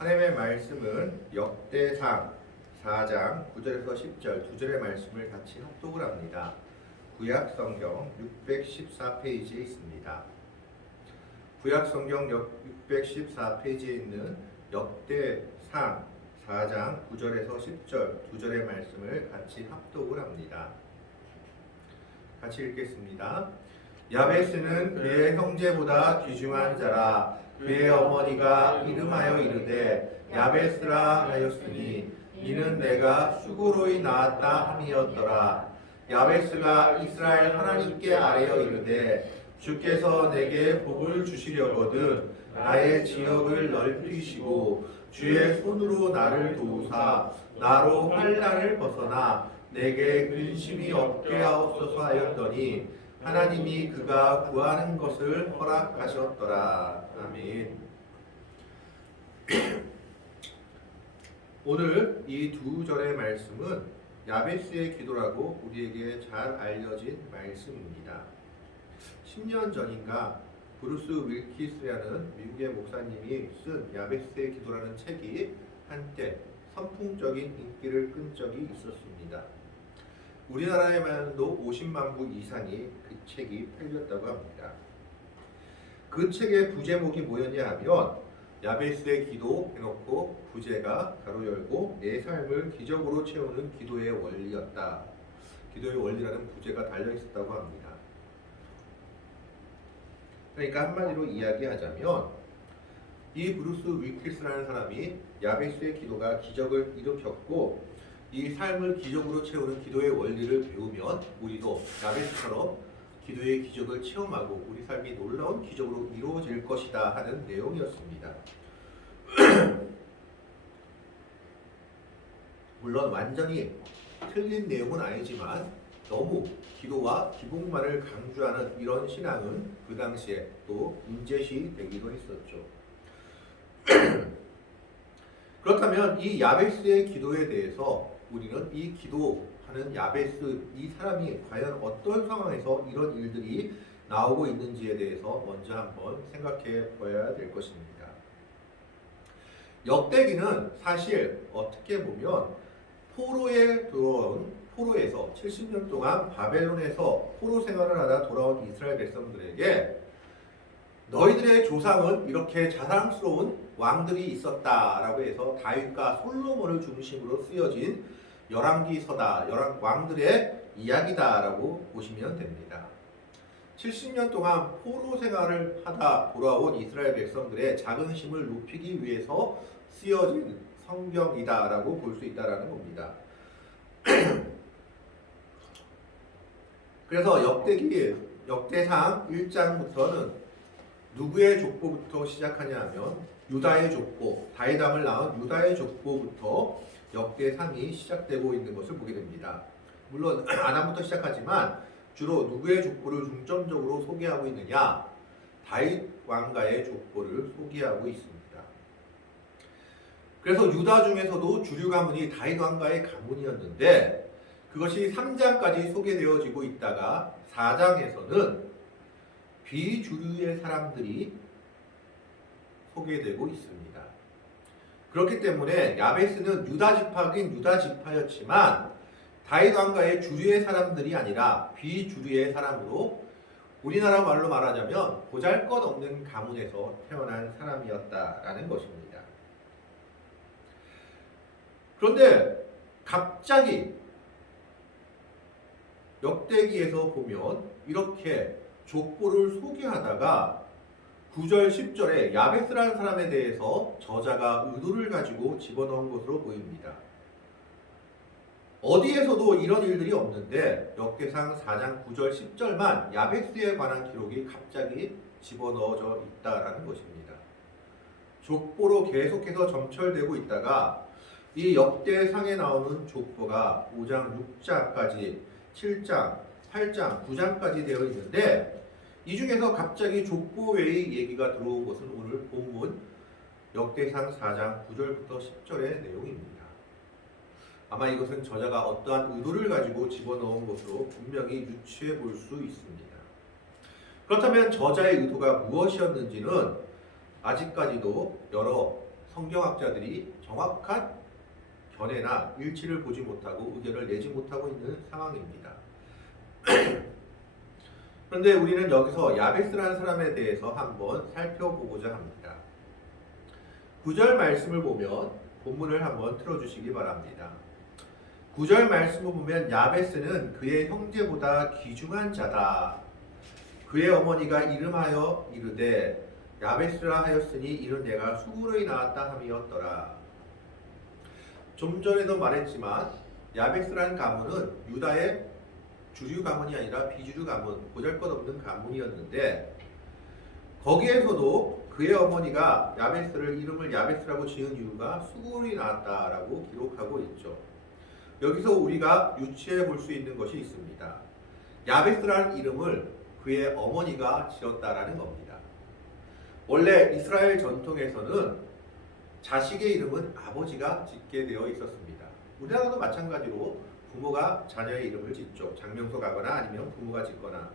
하나님의 말씀은 역대상 4장 9절에서 10절 두 절의 말씀을 같이 합독을 합니다. 구약 성경 614페이지에 있습니다. 구약 성경 614페이지에 있는 역대상 4장 9절에서 10절 두 절의 말씀을 같이 합독을 합니다. 같이 읽겠습니다. 야베스는 그의 형제보다 귀중한 자라. 그의 어머니가 이름하여 이르되 야베스라 하였으니 이는 내가 수고로이 낳았다 함이었더라. 야베스가 이스라엘 하나님께 아뢰어 이르되 주께서 내게 복을 주시려거든 나의 지역을 넓히시고 주의 손으로 나를 도우사 나로 환난을 벗어나 내게 근심이 없게 하옵소서 하였더니 하나님이 그가 구하는 것을 허락하셨더라. 아멘. 오늘 이 두 절의 말씀은 야베스의 기도라고 우리에게 잘 알려진 말씀입니다. 10년 전인가 브루스 윌키스라는 미국의 목사님이 쓴 야베스의 기도라는 책이 한때 선풍적인 인기를 끈 적이 있었습니다. 우리나라에만도 50만 부 이상이 그 책이 팔렸다고 합니다. 그 책의 부제목이 뭐였냐 하면 야베스의 기도 해놓고 부제가 가로 열고 내 삶을 기적으로 채우는 기도의 원리였다. 기도의 원리라는 부제가 달려 있었다고 합니다. 그러니까 한마디로 이야기하자면 이 브루스 윌키스라는 사람이 야베스의 기도가 기적을 일으켰고 이 삶을 기적으로 채우는 기도의 원리를 배우면 우리도 야베스처럼 기도의 기적을 체험하고 우리 삶이 놀라운 기적으로 이루어질 것이다 하는 내용이었습니다. 물론 완전히 틀린 내용은 아니지만 너무 기도와 기복만을 강조하는 이런 신앙은 그 당시에 또 문제시 되기도 했었죠. 그렇다면 이 야베스의 기도에 대해서 우리는 이 기도하는 야베스 이 사람이 과연 어떤 상황에서 이런 일들이 나오고 있는지에 대해서 먼저 한번 생각해 봐야 될 것입니다. 역대기는 사실 어떻게 보면 포로에서 70년 동안 바벨론에서 포로 생활을 하다 돌아온 이스라엘 백성들에게 너희들의 조상은 이렇게 자랑스러운 왕들이 있었다라고 해서 다윗과 솔로몬을 중심으로 쓰여진 열왕기서다, 왕들의 이야기다라고 보시면 됩니다. 70년 동안 포로 생활을 하다 돌아온 이스라엘 백성들의 자긍심을 높이기 위해서 쓰여진 성경이다라고 볼 수 있다라는 겁니다. 그래서 역대상 1장부터는 누구의 족보부터 시작하냐 하면 유다의 족보, 다윗왕을 낳은 유다의 족보부터 역대상이 시작되고 있는 것을 보게 됩니다. 물론 아담부터 시작하지만 주로 누구의 족보를 중점적으로 소개하고 있느냐? 다윗 왕가의 족보를 소개하고 있습니다. 그래서 유다 중에서도 주류 가문이 다윗 왕가의 가문이었는데 그것이 3장까지 소개되어지고 있다가 4장에서는 비주류의 사람들이 소개되고 있습니다. 그렇기 때문에 야베스는 유다 지파긴 유다 지파였지만 다윗 왕가의 주류의 사람들이 아니라 비주류의 사람으로 우리나라 말로 말하자면 보잘것없는 가문에서 태어난 사람이었다라는 것입니다. 그런데 갑자기 역대기에서 보면 이렇게 족보를 소개하다가 9절 10절에 야베스라는 사람에 대해서 저자가 의도를 가지고 집어넣은 것으로 보입니다. 어디에서도 이런 일들이 없는데 역대상 4장 9절 10절만 야베스에 관한 기록이 갑자기 집어넣어져 있다라는 것입니다. 족보로 계속해서 점철되고 있다가 이 역대상에 나오는 족보가 5장 6장까지 7장 8장 9장까지 되어 있는데 이 중에서 갑자기 족보 외의 얘기가 들어온 것은 오늘 본문 역대상 4장 9절부터 10절의 내용입니다. 아마 이것은 저자가 어떠한 의도를 가지고 집어넣은 것으로 분명히 유추해 볼 수 있습니다. 그렇다면 저자의 의도가 무엇이었는지는 아직까지도 여러 성경학자들이 정확한 견해나 일치를 보지 못하고 의견을 내지 못하고 있는 상황입니다. 그런데 우리는 여기서 야베스라는 사람에 대해서 한번 살펴보고자 합니다. 9절 말씀을 보면 본문을 한번 틀어주시기 바랍니다. 9절 말씀을 보면 야베스는 그의 형제보다 귀중한 자다. 그의 어머니가 이름하여 이르되 야베스라 하였으니 이는 내가 수고로이 낳았다 함이었더라. 좀 전에도 말했지만 야베스라는 가문은 유다의 주류 가문이 아니라 비주류 가문, 보잘것없는 가문이었는데 거기에서도 그의 어머니가 이름을 야베스라고 지은 이유가 수고로이 낳았다라고 기록하고 있죠. 여기서 우리가 유추해 볼 수 있는 것이 있습니다. 야베스라는 이름을 그의 어머니가 지었다라는 겁니다. 원래 이스라엘 전통에서는 자식의 이름은 아버지가 짓게 되어 있었습니다. 우리나라도 마찬가지로 부모가 자녀의 이름을 짓죠. 장명소 가거나 아니면 부모가 짓거나.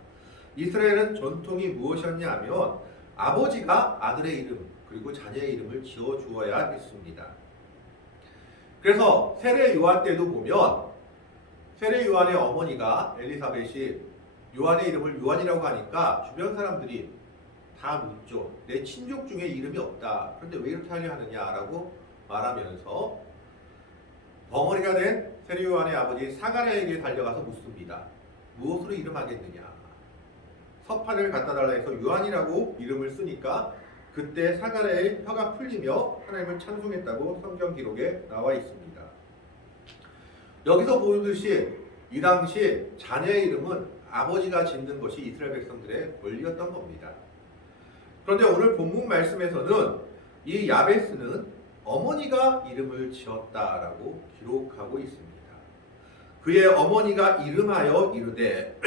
이스라엘은 전통이 무엇이었냐 하면 아버지가 아들의 이름 그리고 자녀의 이름을 지어 주어야 했습니다. 그래서 세례 요한 때도 보면 세례 요한의 어머니가 엘리사벳이 요한의 이름을 요한이라고 하니까 주변 사람들이 다 묻죠. 내 친족 중에 이름이 없다. 그런데 왜 이렇게 하려 하느냐라고 말하면서 벙어리가 된 세례 요한의 아버지 사가랴에게 달려가서 묻습니다. 무엇으로 이름하겠느냐. 서판을 갖다 달라 해서 요한이라고 이름을 쓰니까 그때 사가랴의 혀가 풀리며 하나님을 찬송했다고 성경 기록에 나와 있습니다. 여기서 보듯이 이 당시 자녀의 이름은 아버지가 짓는 것이 이스라엘 백성들의 권리였던 겁니다. 그런데 오늘 본문 말씀에서는 이 야베스는 어머니가 이름을 지었다라고 기록하고 있습니다. 그의 어머니가 이름하여 이르되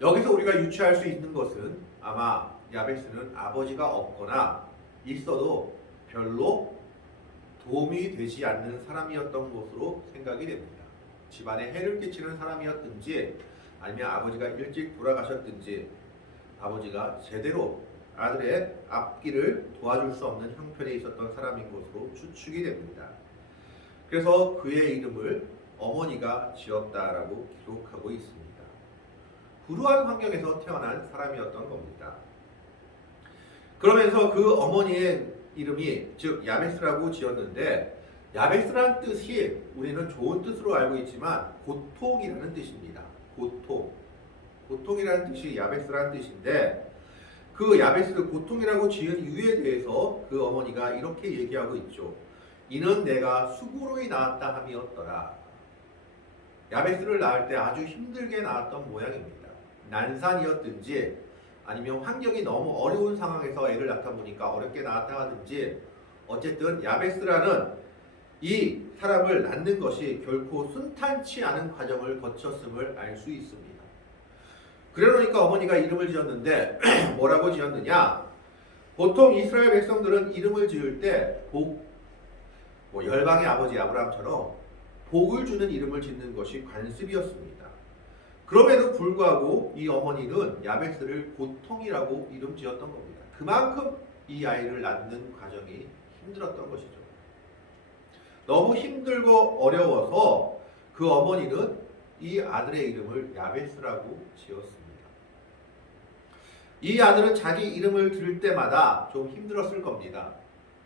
여기서 우리가 유추할 수 있는 것은 아마 야베스는 아버지가 없거나 있어도 별로 도움이 되지 않는 사람이었던 것으로 생각이 됩니다. 집안에 해를 끼치는 사람이었든지 아니면 아버지가 일찍 돌아가셨든지 아버지가 제대로 아들의 앞길을 도와줄 수 없는 형편에 있었던 사람인 것으로 추측이 됩니다. 그래서 그의 이름을 어머니가 지었다라고 기록하고 있습니다. 불우한 환경에서 태어난 사람이었던 겁니다. 그러면서 그 어머니의 이름이 즉 야베스라고 지었는데 야베스라는 뜻이 우리는 좋은 뜻으로 알고 있지만 고통이라는 뜻입니다. 고통이라는 뜻이 야베스라는 뜻인데 그 야베스 고통이라고 지은 이유에 대해서 그 어머니가 이렇게 얘기하고 있죠. 이는 내가 수고로이 낳았다 함이었더라. 야베스를 낳을 때 아주 힘들게 낳았던 모양입니다. 난산이었든지 아니면 환경이 너무 어려운 상황에서 애를 낳다 보니까 어렵게 낳았다 하든지 어쨌든 야베스라는 이 사람을 낳는 것이 결코 순탄치 않은 과정을 거쳤음을 알 수 있습니다. 그러니까 어머니가 이름을 지었는데 뭐라고 지었느냐? 보통 이스라엘 백성들은 이름을 지을 때 열방의 아버지 아브라함처럼 복을 주는 이름을 짓는 것이 관습이었습니다. 그럼에도 불구하고 이 어머니는 야베스를 고통이라고 이름 지었던 겁니다. 그만큼 이 아이를 낳는 과정이 힘들었던 것이죠. 너무 힘들고 어려워서 그 어머니는 이 아들의 이름을 야베스라고 지었습니다. 이 아들은 자기 이름을 들을 때마다 좀 힘들었을 겁니다.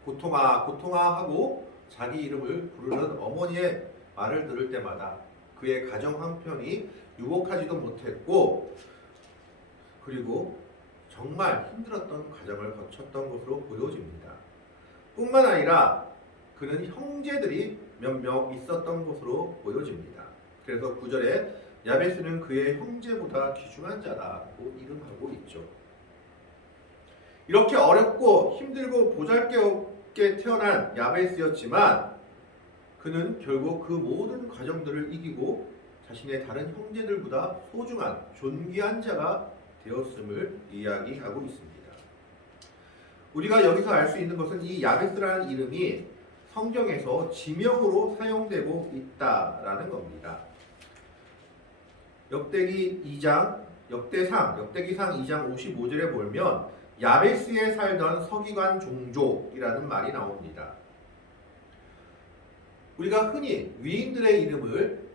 고통아 고통아 하고 자기 이름을 부르는 어머니의 말을 들을 때마다 그의 가정 형편이 유복하지도 못했고 그리고 정말 힘들었던 과정을 거쳤던 것으로 보여집니다. 뿐만 아니라 그는 형제들이 몇 명 있었던 것으로 보여집니다. 그래서 9절에 야베스는 그의 형제보다 귀중한 자라고 이름하고 있죠. 이렇게 어렵고 힘들고 보잘것없게 태어난 야베스였지만 그는 결국 그 모든 과정들을 이기고 자신의 다른 형제들보다 소중한 존귀한 자가 되었음을 이야기하고 있습니다. 우리가 여기서 알 수 있는 것은 이 야베스라는 이름이 성경에서 지명으로 사용되고 있다라는 겁니다. 역대기상 2장 55절에 보면 야베스에 살던 서기관 종족이라는 말이 나옵니다. 우리가 흔히 위인들의 이름을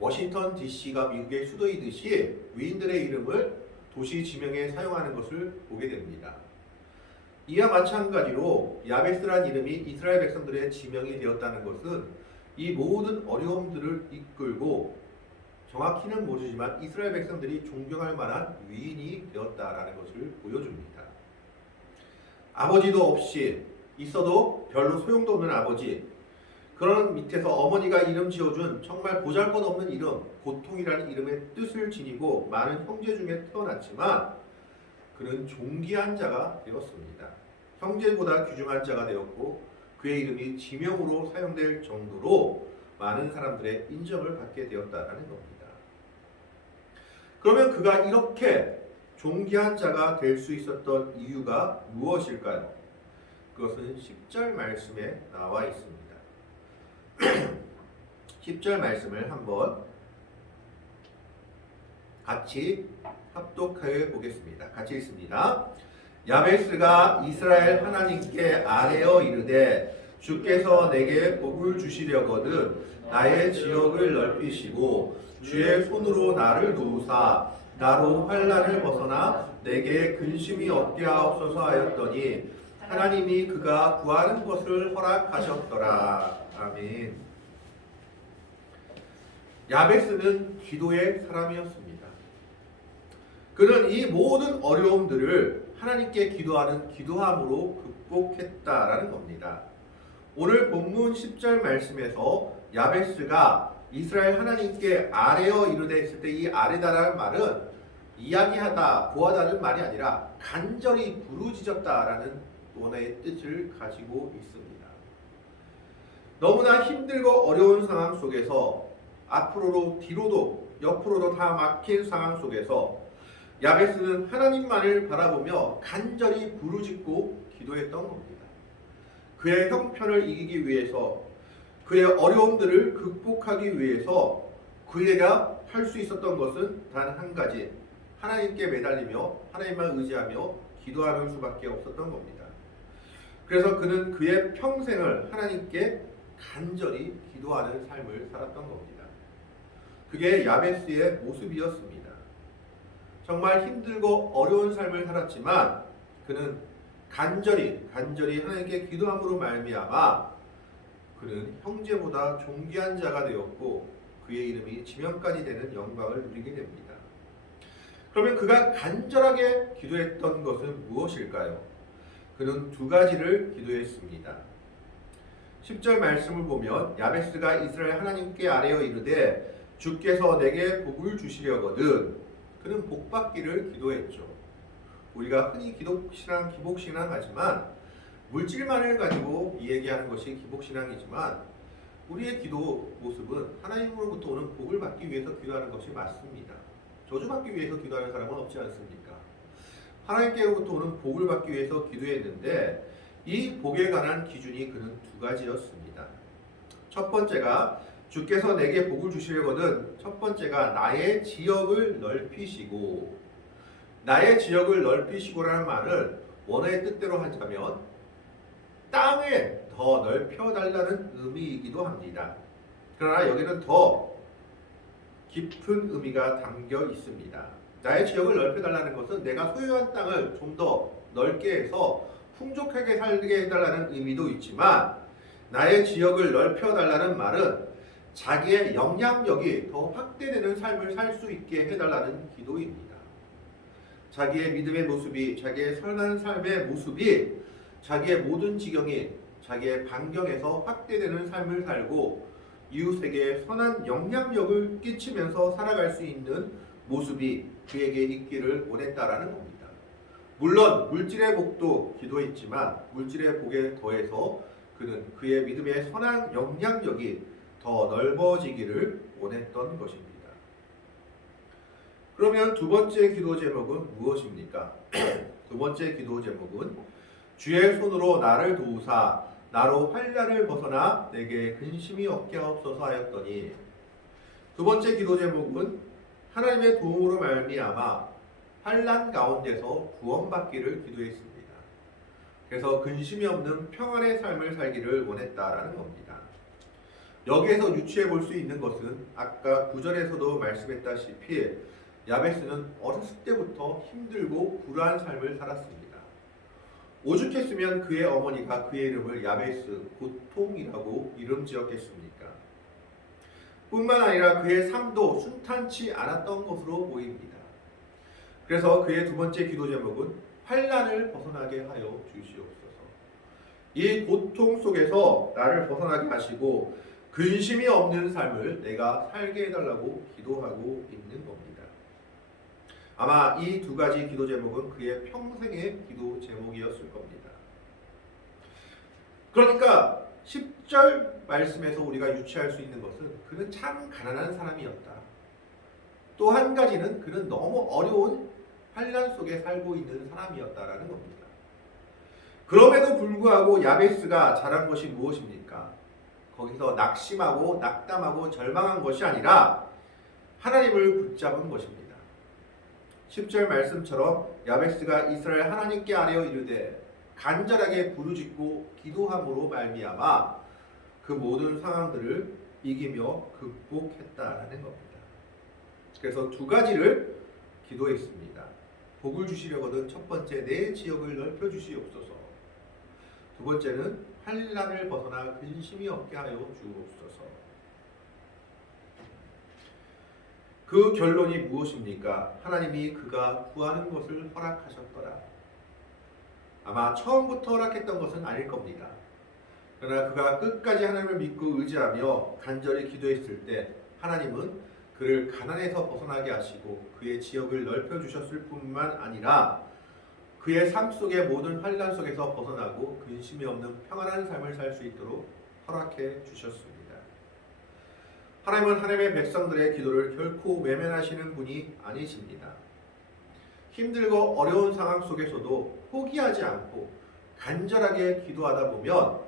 워싱턴 DC가 미국의 수도이듯이 위인들의 이름을 도시 지명에 사용하는 것을 보게 됩니다. 이와 마찬가지로 야베스란 이름이 이스라엘 백성들의 지명이 되었다는 것은 이 모든 어려움들을 이끌고 정확히는 모르지만 이스라엘 백성들이 존경할 만한 위인이 되었다라는 것을 보여줍니다. 아버지도 없이 있어도 별로 소용도 없는 아버지, 그런 밑에서 어머니가 이름 지어준 정말 보잘것없는 이름, 고통이라는 이름의 뜻을 지니고 많은 형제 중에 태어났지만 그는 존귀한 자가 되었습니다. 형제보다 귀중한 자가 되었고 그의 이름이 지명으로 사용될 정도로 많은 사람들의 인정을 받게 되었다는 겁니다. 그러면 그가 이렇게 존귀한 자가 될 수 있었던 이유가 무엇일까요? 그것은 10절 말씀에 나와 있습니다. 10절 말씀을 한번 같이 합독해 보겠습니다. 같이 읽습니다. 야베스가 이스라엘 하나님께 아뢰어 이르되 주께서 내게 복을 주시려거든 나의 지역을 넓히시고 주의 손으로 나를 도우사 나로 환난을 벗어나 내게 근심이 없게 하옵소서 하였더니 하나님이 그가 구하는 것을 허락하셨더라. 아멘. 야베스는 기도의 사람이었습니다. 그는 이 모든 어려움들을 하나님께 기도하는 기도함으로 극복했다라는 겁니다. 오늘 본문 10절 말씀에서 야베스가 이스라엘 하나님께 아뢰어 이르되 했을 때 이 아뢰다라는 말은 이야기하다, 구하다는 말이 아니라 간절히 부르짖었다라는 원어의 뜻을 가지고 있습니다. 너무나 힘들고 어려운 상황 속에서 앞으로도 뒤로도 옆으로도 다 막힌 상황 속에서 야베스는 하나님만을 바라보며 간절히 부르짖고 기도했던 겁니다. 그의 형편을 이기기 위해서 그의 어려움들을 극복하기 위해서 그가 할 수 있었던 것은 단 한 가지, 하나님께 매달리며 하나님만 의지하며 기도하는 수밖에 없었던 겁니다. 그래서 그는 그의 평생을 하나님께 간절히 기도하는 삶을 살았던 겁니다. 그게 야베스의 모습이었습니다. 정말 힘들고 어려운 삶을 살았지만 그는 간절히 하나님께 기도함으로 말미암아 그는 형제보다 존귀한 자가 되었고 그의 이름이 지명까지 되는 영광을 누리게 됩니다. 그러면 그가 간절하게 기도했던 것은 무엇일까요? 그는 두 가지를 기도했습니다. 10절 말씀을 보면 야베스가 이스라엘 하나님께 아뢰어 이르되 주께서 내게 복을 주시려거든 그는 복받기를 기도했죠. 우리가 흔히 기독신앙, 기복신앙 하지만 물질만을 가지고 이야기하는 것이 기복신앙이지만 우리의 기도 모습은 하나님으로부터 오는 복을 받기 위해서 기도하는 것이 맞습니다. 저주받기 위해서 기도하는 사람은 없지 않습니까? 하나님께로부터 오는 복을 받기 위해서 기도했는데 이 복에 관한 기준이 그는 두 가지였습니다. 첫 번째가 주께서 내게 복을 주시려거든 첫 번째가 나의 지역을 넓히시고, 나의 지역을 넓히시고라는 말은 원어의 뜻대로 하자면 땅을 더 넓혀달라는 의미이기도 합니다. 그러나 여기는 더 깊은 의미가 담겨 있습니다. 나의 지역을 넓혀달라는 것은 내가 소유한 땅을 좀 더 넓게 해서 풍족하게 살게 해달라는 의미도 있지만 나의 지역을 넓혀달라는 말은 자기의 영향력이 더 확대되는 삶을 살 수 있게 해달라는 기도입니다. 자기의 믿음의 모습이, 자기의 선한 삶의 모습이 자기의 모든 지경이 자기의 반경에서 확대되는 삶을 살고 이웃에게 선한 영향력을 끼치면서 살아갈 수 있는 모습이 그에게 있기를 원했다라는 겁니다. 물론 물질의 복도 기도했지만 물질의 복에 더해서 그는 그의 믿음의 선한 영향력이 더 넓어지기를 원했던 것입니다. 그러면 두 번째 기도 제목은 무엇입니까? 두 번째 기도 제목은 주의 손으로 나를 도우사 나로 환난을 벗어나 내게 근심이 없게 하옵소서 하였더니, 두 번째 기도 제목은 하나님의 도움으로 말미암아 환난 가운데서 구원받기를 기도했습니다. 그래서 근심이 없는 평안의 삶을 살기를 원했다라는 겁니다. 여기에서 유추해 볼 수 있는 것은 아까 9절에서도 말씀했다시피 야베스는 어렸을 때부터 힘들고 불우한 삶을 살았습니다. 오죽했으면 그의 어머니가 그의 이름을 야베스, 고통이라고 이름 지었겠습니까? 뿐만 아니라 그의 삶도 순탄치 않았던 것으로 보입니다. 그래서 그의 두 번째 기도 제목은 환난을 벗어나게 하여 주시옵소서. 이 고통 속에서 나를 벗어나게 하시고 근심이 없는 삶을 내가 살게 해달라고 기도하고 있는 겁니다. 아마 이 두 가지 기도 제목은 그의 평생의 기도 제목이었을 겁니다. 그러니까 10절 말씀에서 우리가 유추할 수 있는 것은 그는 참 가난한 사람이었다. 또 한 가지는 그는 너무 어려운 환난 속에 살고 있는 사람이었다라는 겁니다. 그럼에도 불구하고 야베스가 잘한 것이 무엇입니까? 거기서 낙심하고 낙담하고 절망한 것이 아니라 하나님을 붙잡은 것입니다. 10절 말씀처럼 야베스가 이스라엘 하나님께 아뢰어 이르되 간절하게 부르짖고 기도함으로 말미암아 그 모든 상황들을 이기며 극복했다라는 겁니다. 그래서 두 가지를 기도했습니다. 복을 주시려거든 첫 번째 내 지역을 넓혀 주시옵소서. 두 번째는 환난을 벗어나 근심이 없게 하여 주옵소서. 그 결론이 무엇입니까? 하나님이 그가 구하는 것을 허락하셨더라. 아마 처음부터 허락했던 것은 아닐 겁니다. 그러나 그가 끝까지 하나님을 믿고 의지하며 간절히 기도했을 때 하나님은 그를 가난에서 벗어나게 하시고 그의 지역을 넓혀 주셨을 뿐만 아니라 그의 삶 속의 모든 환난 속에서 벗어나고 근심이 없는 평안한 삶을 살 수 있도록 허락해 주셨습니다. 하나님은 하나님의 백성들의 기도를 결코 외면하시는 분이 아니십니다. 힘들고 어려운 상황 속에서도 포기하지 않고 간절하게 기도하다 보면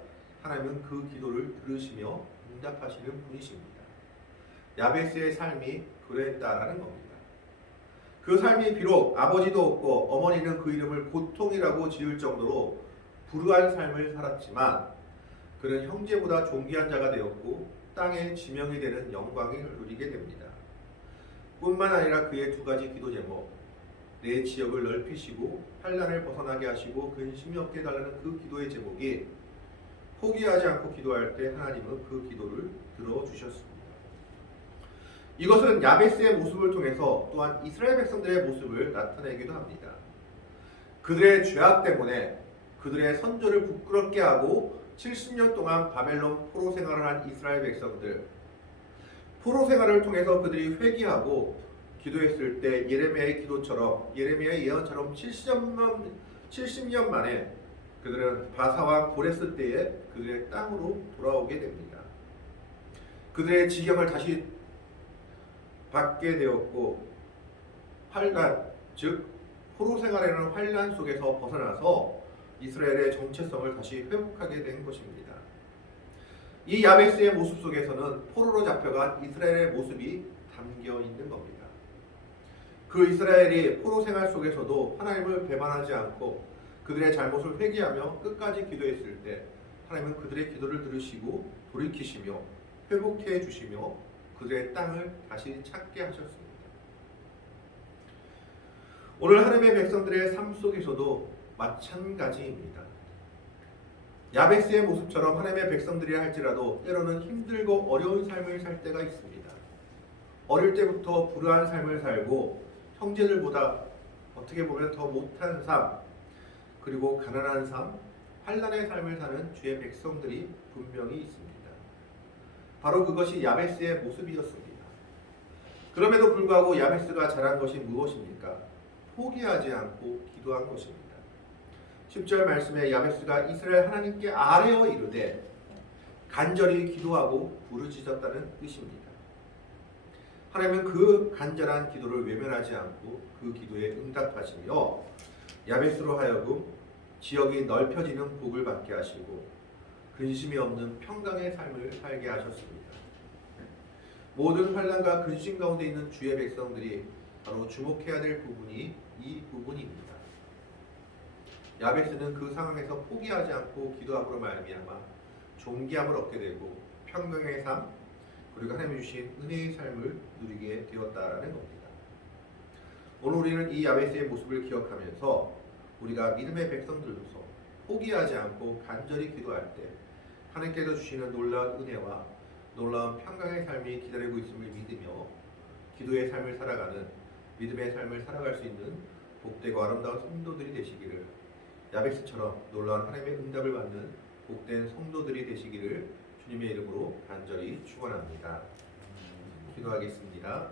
하나님은 그 기도를 들으시며 응답하시는 분이십니다. 야베스의 삶이 그랬다라는 겁니다. 그 삶이 비록 아버지도 없고 어머니는 그 이름을 고통이라고 지을 정도로 불우한 삶을 살았지만 그는 형제보다 존귀한 자가 되었고 땅의 지명이 되는 영광을 누리게 됩니다. 뿐만 아니라 그의 두 가지 기도 제목, 내 지역을 넓히시고 환난을 벗어나게 하시고 근심이 없게 해달라는 그 기도의 제목이 포기하지 않고 기도할 때 하나님은 그 기도를 들어주셨습니다. 이것은 야베스의 모습을 통해서 또한 이스라엘 백성들의 모습을 나타내기도 합니다. 그들의 죄악 때문에 그들의 선조를 부끄럽게 하고 70년 동안 바벨론 포로 생활을 한 이스라엘 백성들, 포로 생활을 통해서 그들이 회개하고 기도했을 때 예레미야의 기도처럼 예레미야의 예언처럼 70년 만에 그들은 바사왕 고레스 때에 그들의 땅으로 돌아오게 됩니다. 그들의 지경을 다시 받게 되었고 환난, 즉 포로 생활에는 환난 속에서 벗어나서 이스라엘의 정체성을 다시 회복하게 된 것입니다. 이 야베스의 모습 속에서는 포로로 잡혀간 이스라엘의 모습이 담겨 있는 겁니다. 그 이스라엘이 포로 생활 속에서도 하나님을 배반하지 않고 그들의 잘못을 회개하며 끝까지 기도했을 때 하나님은 그들의 기도를 들으시고 돌이키시며 회복해 주시며 그들의 땅을 다시 찾게 하셨습니다. 오늘 하나님의 백성들의 삶 속에서도 마찬가지입니다. 야베스의 모습처럼 하나님의 백성들이라 할지라도 때로는 힘들고 어려운 삶을 살 때가 있습니다. 어릴 때부터 불우한 삶을 살고 형제들보다 어떻게 보면 더 못한 삶, 그리고 가난한 삶, 환난의 삶을 사는 주의 백성들이 분명히 있습니다. 바로 그것이 야베스의 모습이었습니다. 그럼에도 불구하고 야베스가 잘한 것이 무엇입니까? 포기하지 않고 기도한 것입니다. 10절 말씀에 야베스가 이스라엘 하나님께 아뢰어 이르되 간절히 기도하고 부르짖었다는 뜻입니다. 하나님은 그 간절한 기도를 외면하지 않고 그 기도에 응답하시며 야베스로 하여금 지역이 넓혀지는 복을 받게 하시고 근심이 없는 평강의 삶을 살게 하셨습니다. 모든 환난과 근심 가운데 있는 주의 백성들이 바로 주목해야 될 부분이 이 부분입니다. 야베스는 그 상황에서 포기하지 않고 기도함으로 말미암아 존귀함을 얻게 되고 평강의 삶 그리고 하나님이 주신 은혜의 삶을 누리게 되었다라는 겁니다. 오늘 우리는 이 야베스의 모습을 기억하면서 우리가 믿음의 백성들로서 포기하지 않고 간절히 기도할 때 하나님께서 주시는 놀라운 은혜와 놀라운 평강의 삶이 기다리고 있음을 믿으며 기도의 삶을 살아가는 믿음의 삶을 살아갈 수 있는 복되고 아름다운 성도들이 되시기를 야베스처럼 놀라운 하나님의 응답을 받는 복된 성도들이 되시기를 주님의 이름으로 간절히 축원합니다. 기도하겠습니다.